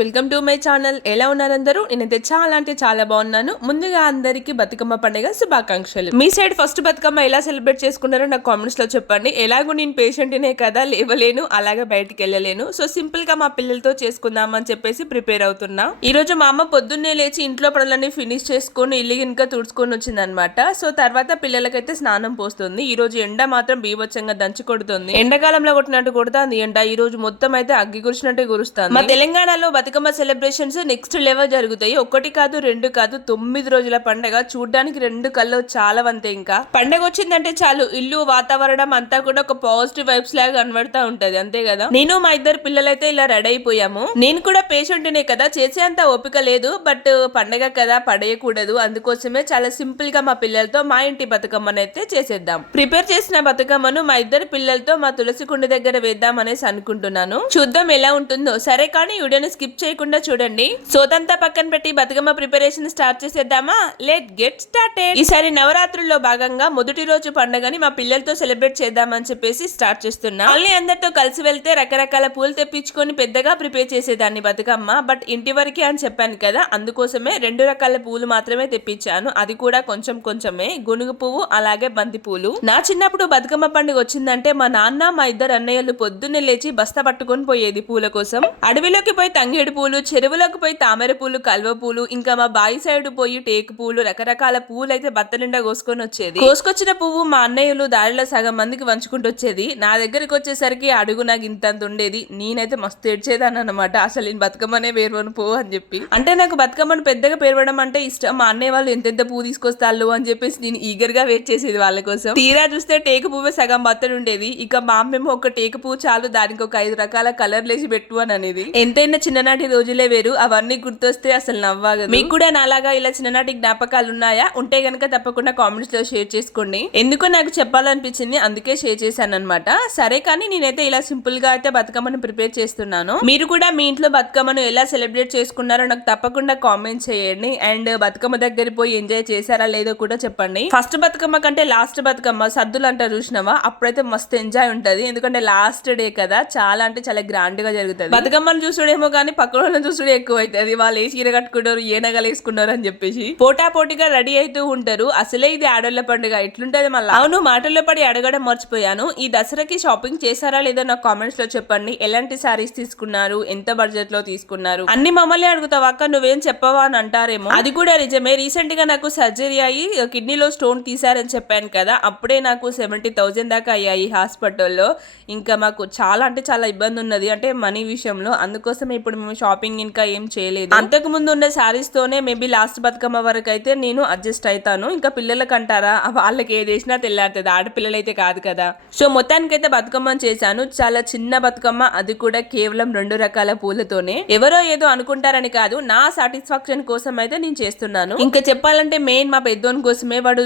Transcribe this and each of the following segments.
Welcome to my channel ఎలా ఉన్నారు అందరూ? నేనైతే చాలా అంటే చాలా బాగున్నాను. ముందుగా అందరికీ బతుకమ్మ పండుగ శుభాకాంక్షలు. మీ సైడ్ ఫస్ట్ బతుకమ్మ ఎలా సెలబ్రేట్ చేసుకున్నారో నాకు కామెంట్స్లో చెప్పండి. ఎలాగో నేను పేషెంట్నే కదా లేవలేను అలాగే బయటికి వెళ్ళలేను. సో సింపుల్గా మా పిల్లలతో చేసుకుందామని చెప్పేసి ప్రిపేర్ అవుతున్నా. ఈ రోజు మా అమ్మ పొద్దున్నే లేచి ఇంట్లో పనులన్నీ ఫినిష్ చేసుకొని ఇల్లు ఇంకా తుడుచుకొని వచ్చిందనమాట సో తర్వాత పిల్లలకైతే స్నానం పోస్తుంది. ఈ రోజు ఎండ మాత్రం బీభత్సంగా దంచి కొడుతుంది. ఎండాకాలంలో కొట్టినట్టు కొడుతుంది. ఎండ ఈ రోజు మొత్తం అయితే అగ్గి కురిసినట్టే గురుస్తుంది మా తెలంగాణలో బతుకమ్మ సెలబ్రేషన్స్ నెక్స్ట్ లెవెల్ జరుగుతాయి. ఒకటి కాదు రెండు కాదు తొమ్మిది రోజుల పండగ. చూడడానికి రెండు కళ్ళు చాలా అంతే ఇంకా. పండగ వచ్చిందంటే చాలు. ఇల్లు వాతావరణం అంతా కూడా ఒక పాజిటివ్ వైబ్స్ లాగా కనబడతా ఉంటది. అంతే కదా? నేను మా ఇద్దరు పిల్లలైతే ఇలా రెడీ అయిపోయాము. నేను కూడా పేషెంట్నే కదా. చేసే అంత ఓపిక లేదు. బట్ పండగ కదా పడేయకూడదు. అందుకోసమే చాలా సింపుల్గా మా పిల్లలతో మా ఇంటి బతుకమ్మను అయితే చేసేద్దాం. ప్రిపేర్ చేసిన బతుకమ్మను మా ఇద్దరు పిల్లలతో మా తులసి కుండ దగ్గర వేద్దాం అనేసి అనుకుంటున్నాను. చూద్దాం ఎలా ఉంటుందో. సరే కానీ వీడియోని స్కిప్ చేయకుండా చూడండి. సోదంతా పక్కన పెట్టి బతుకమ్మ ప్రిపరేషన్ స్టార్ట్ చేసేద్దామా? Let get started. ఈసారి నవరాత్రుల్లో భాగంగా మొదటి రోజు పండుగని మా పిల్లలతో సెలబ్రేట్ చేద్దామని చెప్పేసి స్టార్ట్ చేస్తున్నా. మళ్ళీ అందరితో కలిసి వెళ్తే రకరకాల పూలు తెప్పించుకొని పెద్దగా ప్రిపేర్ చేసేదాన్ని బతుకమ్మ. బట్ ఇంటి వరకే అని చెప్పాను కదా అందుకోసమే రెండు రకాల పూలు మాత్రమే తెప్పించాను. అది కూడా కొంచెం కొంచెమే. గునుగు పువ్వు అలాగే బంతి పూలు. నా చిన్నప్పుడు బతుకమ్మ పండుగ వచ్చిందంటే మా నాన్న మా ఇద్దరు అన్నయ్యలు పొద్దున్నే లేచి బస్తా పట్టుకొని పోయేది పూల కోసం. అడవిలోకి పోయి తంగేడు పూలు చెరువులోకి పోయి తామర పూలు కల్వ పూలు ఇంకా మా బాయి సైడ్ పోయి టేకు పూలు రకరకాల పూలు అయితే బత్త నిండా కోసుకొని వచ్చేది. కోసుకొచ్చిన పువ్వు మా అన్నయ్యలు దారిలో సగం మందికి వంచుకుంటూ వచ్చేది. నా దగ్గరికి వచ్చేసరికి అడుగు నాకు ఇంతంత ఉండేది. నేనైతే మస్తు ఏడ్చేదాన్ని అనమాట అసలు నేను బతుకమ్మనే పేర్వను పో అని చెప్పి. అంటే నాకు బతుకమ్మను పెద్దగా పేర్వడం అంటే ఇష్టం. మా అన్నయ్య వాళ్ళు ఎంతెంత పువ్వు తీసుకొస్తాళ్ళు అని చెప్పేసి నేను ఈగర్గా వెయిట్ చేసేది వాళ్ళ కోసం. తీరా చూస్తే టేకు పువ్వే సగం బత్తడు ఉండేది. ఇక మా అమ్మేమో ఒక టేకు పువ్వు చాలు దానికి ఒక ఐదు రకాల కలర్లు వేసి పెట్టు అని అనేది. ఎంతైనా చిన్న చిన్ననాటి రోజులే వేరు. అవన్నీ గుర్తొస్తే అసలు నవ్వాగదు. మీకు కూడా నాలాగా ఇలా చిన్ననాటి జ్ఞాపకాలు ఉన్నాయా? ఉంటే గనక తప్పకుండా కామెంట్స్లో షేర్ చేసుకోండి. ఎందుకో నాకు చెప్పాలనిపించింది అందుకే షేర్ చేశాను అనమాట సరే కానీ నేనైతే ఇలా సింపుల్గా అయితే బతుకమ్మను ప్రిపేర్ చేస్తున్నాను. మీరు కూడా మీ ఇంట్లో బతుకమ్మను ఎలా సెలబ్రేట్ చేసుకున్నారో నాకు తప్పకుండా కామెంట్ చేయండి. అండ్ బతుకమ్మ దగ్గర పోయి ఎంజాయ్ చేశారా లేదో కూడా చెప్పండి. ఫస్ట్ బతుకమ్మ కంటే లాస్ట్ బతుకమ్మ సద్దులు అంటారు చూసినావా? అప్పుడైతే మస్తు ఎంజాయ్ ఉంటది. ఎందుకంటే లాస్ట్ డే కదా చాలా అంటే చాలా గ్రాండ్గా జరుగుతుంది. బతుకమ్మను చూసుడేమో కానీ పక్కన వాళ్ళని చూసుడే ఎక్కువ అవుతుంది వాళ్ళు ఏ చీర కట్టుకుంటారు ఏ నగలు వేసుకున్నారు అని చెప్పేసి. పోటా పోటీగా రెడీ అవుతూ ఉంటారు. అసలే ఇది ఆడోళ్ళ పండుగ. ఎట్లుంటది మళ్ళీ? అవును మాటల్లో పడి అడగడం మర్చిపోయాను. ఈ దసరాకి షాపింగ్ చేశారా లేదా నాకు కామెంట్స్లో చెప్పండి. ఎలాంటి సారీస్ తీసుకున్నారు? ఎంత బడ్జెట్లో తీసుకున్నారు? అన్ని మమ్మల్ని అడుగుతావు అక్క. నువ్వేం చెప్పవా అని అంటారేమో. అది కూడా నిజమే. రీసెంట్గా నాకు సర్జరీ అయ్యి కిడ్నీలో స్టోన్ తీసారని చెప్పాను కదా. అప్పుడే నాకు సెవెంటీ థౌజండ్ దాకా అయ్యాయి హాస్పిటల్లో ఇంకా మాకు చాలా అంటే చాలా ఇబ్బంది ఉన్నది. అంటే మనీ విషయంలో. అందుకోసం ఇప్పుడు మేము షాపింగ్ ఇంకా ఏం చేయలేదు. అంతకు ముందు ఉన్న శారీస్ తోనే మేబీ లాస్ట్ బతుకమ్మ వరకు అయితే నేను అడ్జస్ట్ అవుతాను ఇంకా పిల్లలకి అంటారా? వాళ్ళకి ఏది వేసినా తెల్లారుతుంది. ఆడపిల్లలు అయితే కాదు కదా. సో మొత్తానికైతే బతుకమ్మ చేశాను. చాలా చిన్న బతుకమ్మ. అది కూడా కేవలం రెండు రకాల పూలతోనే. ఎవరో ఏదో అనుకుంటారని కాదు. నా సాటిస్ఫాక్షన్ కోసం అయితే నేను చేస్తున్నాను. ఇంకా చెప్పాలంటే మెయిన్ మా పెద్దోని కోసమే వాడు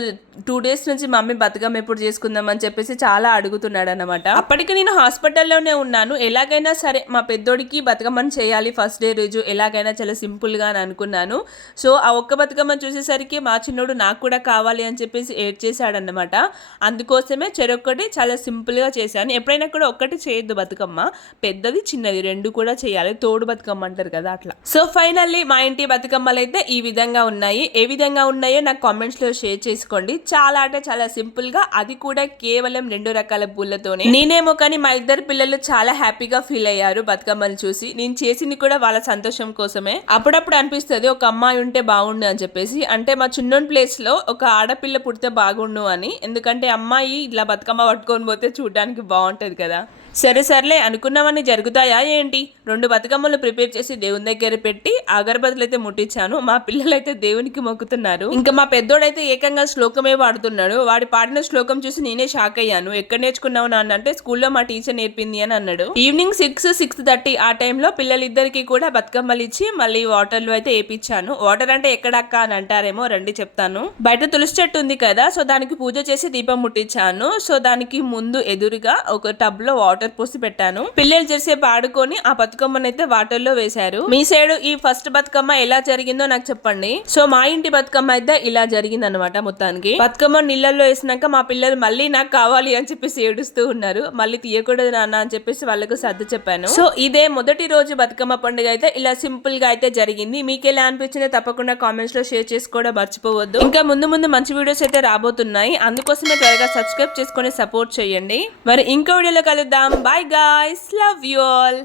టూ డేస్ నుంచి మమ్మీ బతుకమ్మ ఎప్పుడు చేసుకుందాం అని చెప్పేసి చాలా అడుగుతున్నాడు అనమాట అప్పటికి నేను హాస్పిటల్లోనే ఉన్నాను. ఎలాగైనా సరే మా పెద్దోడికి బతుకమ్మని చేయాలి. చేయాలి ఫస్ట్ డే రోజు ఎలాగైనా చాలా సింపుల్గా అని అనుకున్నాను. సో ఆ ఒక్క బతుకమ్మ చూసేసరికి మా చిన్నోడు నాకు కూడా కావాలి అని చెప్పేసి ఏడ్ చేశాడన్నమాట. అందుకోసమే చెరొక్కటి చాలా సింపుల్గా చేశాను. ఎప్పుడైనా కూడా ఒక్కటి చేయొద్దు బతుకమ్మ. పెద్దది చిన్నది రెండు కూడా చేయాలి. తోడు బతుకమ్మ అంటారు కదా అట్లా. సో ఫైనల్లీ మా ఇంటి బతుకమ్మలు అయితే ఈ విధంగా ఉన్నాయి. ఏ విధంగా ఉన్నాయో నాకు కామెంట్స్లో షేర్ చేసుకోండి. చాలా అంటే చాలా సింపుల్గా అది కూడా కేవలం రెండు రకాల పూలతోనే. నేనేమో కానీ మా ఇద్దరు పిల్లలు చాలా హ్యాపీగా ఫీల్ అయ్యారు బతుకమ్మలు చూసి. నేను చేసి చేసింది కూడా వాళ్ళ సంతోషం కోసమే. అప్పుడప్పుడు అనిపిస్తుంది ఒక అమ్మాయి ఉంటే బాగుండు అని చెప్పేసి. అంటే మా చిన్నోన్ ప్లేస్లో ఒక ఆడపిల్ల పుడితే బాగుండు అని. ఎందుకంటే అమ్మాయి ఇట్లా బతుకమ్మ పట్టుకొని పోతే చూడడానికి బాగుంటది కదా. సరే సర్లే అనుకున్నవన్నీ జరుగుతాయా ఏంటి? రెండు బతుకమ్మలు ప్రిపేర్ చేసి దేవుని దగ్గర పెట్టి అగరబత్తులు అయితే ముట్టించాను. మా పిల్లలైతే దేవునికి మొక్కుతున్నారు. ఇంకా మా పెద్దోడైతే ఏకంగా శ్లోకమే పాడుతున్నాడు. వాడి పాడిన శ్లోకం చూసి నేనే షాక్ అయ్యాను. ఎక్కడ నేర్చుకున్నావు నాన్న? అంటే స్కూల్లో మా టీచర్ నేర్పింది అని అన్నాడు. ఈవినింగ్ సిక్స్ సిక్స్ థర్టీ ఆ టైంలో వీళ్ళిద్దరికీ కూడా బతుకమ్మలు ఇచ్చి మళ్ళీ వాటర్లో అయితే వేపించాను వాటర్ అంటే ఎక్కడక్క అని అంటారేమో రండి చెప్తాను. బయట తులసి చెట్టు ఉంది కదా సో దానికి పూజ చేసి దీపం ముట్టించాను సో దానికి ముందు ఎదురుగా ఒక టబ్లో వాటర్ పోసి పెట్టాను. పిల్లలు చేసేపు ఆడుకొని ఆ బతుకమ్మని అయితే వాటర్లో వేశారు. మీ సైడ్ ఈ ఫస్ట్ బతుకమ్మ ఎలా జరిగిందో నాకు చెప్పండి. సో మా ఇంటి బతుకమ్మ అయితే ఇలా జరిగింది అనమాట మొత్తానికి. బతుకమ్మ నీళ్ళల్లో వేసినాక మా పిల్లలు మళ్ళీ నాకు కావాలి అని చెప్పేసి ఏడుస్తూ ఉన్నారు. మళ్ళీ తీయకూడదు నాన్న అని చెప్పేసి వాళ్ళకు సర్దు చెప్పాను. సో ఇదే మొదటి రోజు బతుకమ్మ పండుగ అయితే ఇలా సింపుల్గా అయితే జరిగింది. మీకు ఎలా అనిపించిందో తప్పకుండా కామెంట్స్లో షేర్ చేసుకోవడం మర్చిపోవద్దు. ఇంకా ముందు ముందు మంచి వీడియోస్ అయితే రాబోతున్నాయి. అందుకోసమే త్వరగా సబ్స్క్రైబ్ చేసుకొని సపోర్ట్ చేయండి. మరి ఇంకో వీడియోలో కలుద్దాం. Bye guys love you all